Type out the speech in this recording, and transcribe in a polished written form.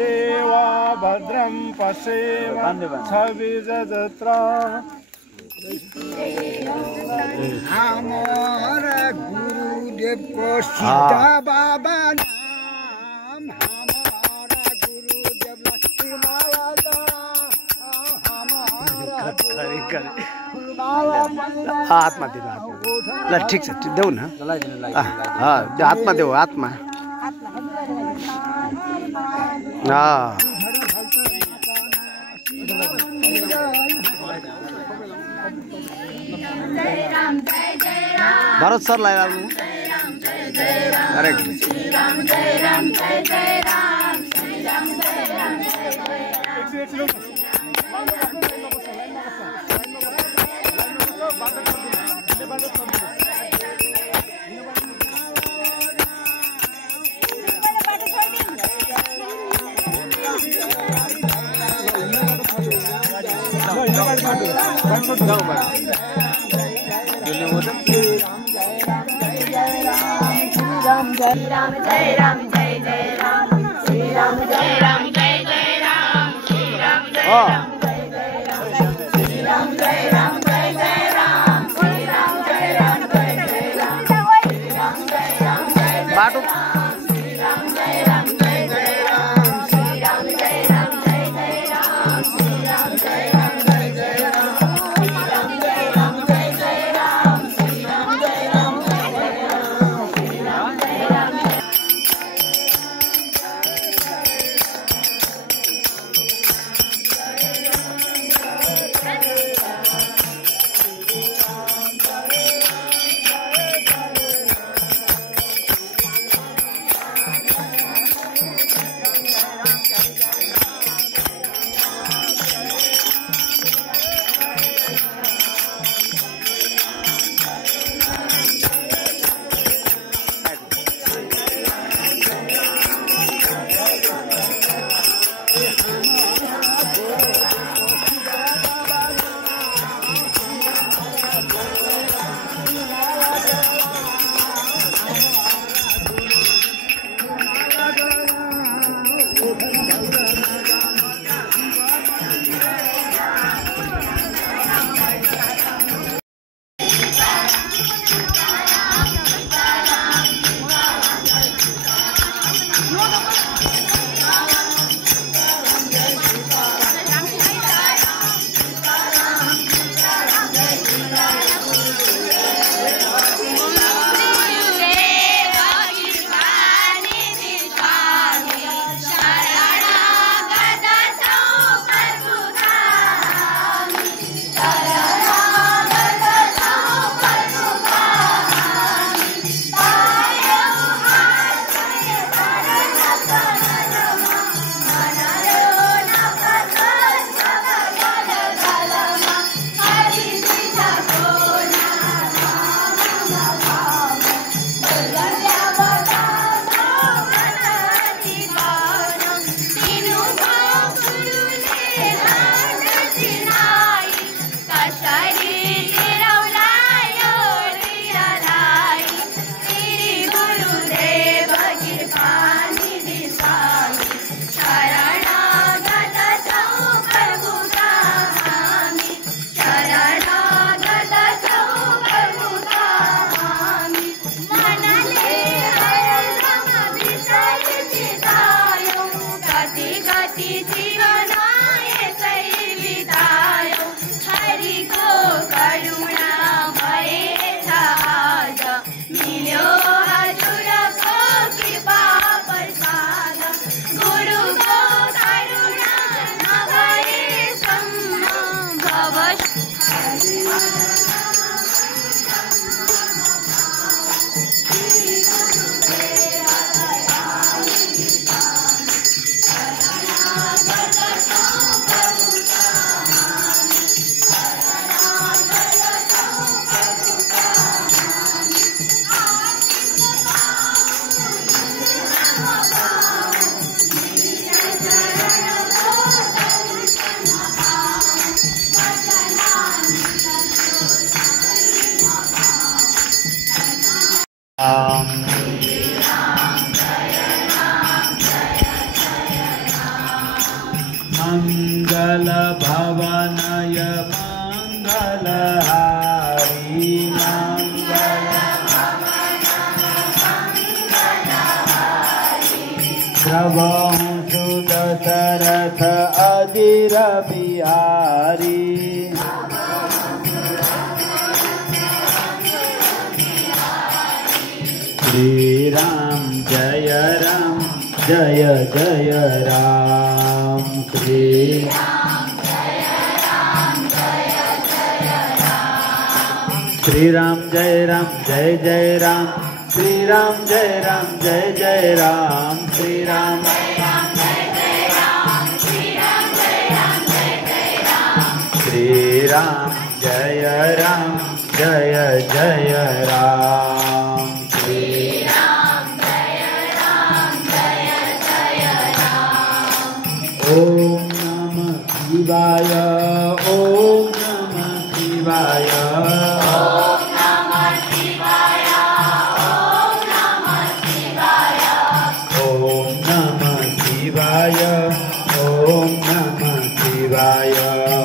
देवा भद्रं पश्येम छविजजत्रा हमारा गुरुदेव को सीता बाबा नाम हमारा गुरुदेव लक्ष्मीमाला आत्मा दिनु आत्मा ल ठिक छ देऊ न आत्मा देऊ आत्मा भरत सर लाई लाग्नु अरे राम जय राम जय राम जय जय राम श्री राम जय राम जय जय राम श्री राम जय राम जय जय राम श्री राम जय राम जय जय राम श्री राम जय राम जय जय राम श्री राम जय राम जय बाटो श्री राम जय राम जय जय राम श्री राम जय राम जय जय राम श्री राम जय राम जय जय राम श्री राम जय राम जय जय राम श्री राम जय राम जय जय राम श्री राम जय राम मंगल भवनय मंगलहारी मंगल प्रभु सुदशरथ अधीर बिहारी श्री राम जय जय राम श्री राम जय श्री राम जय जय राम श्री राम जय जय राम श्री राम श्री राम जय जय राम श्री राम जय जय राम ओम नमः शिवाय ओम नमः शिवाय ओम नमः शिवाय ओम नमः शिवाय ओम नमः शिवाय ओम नमः शिवाय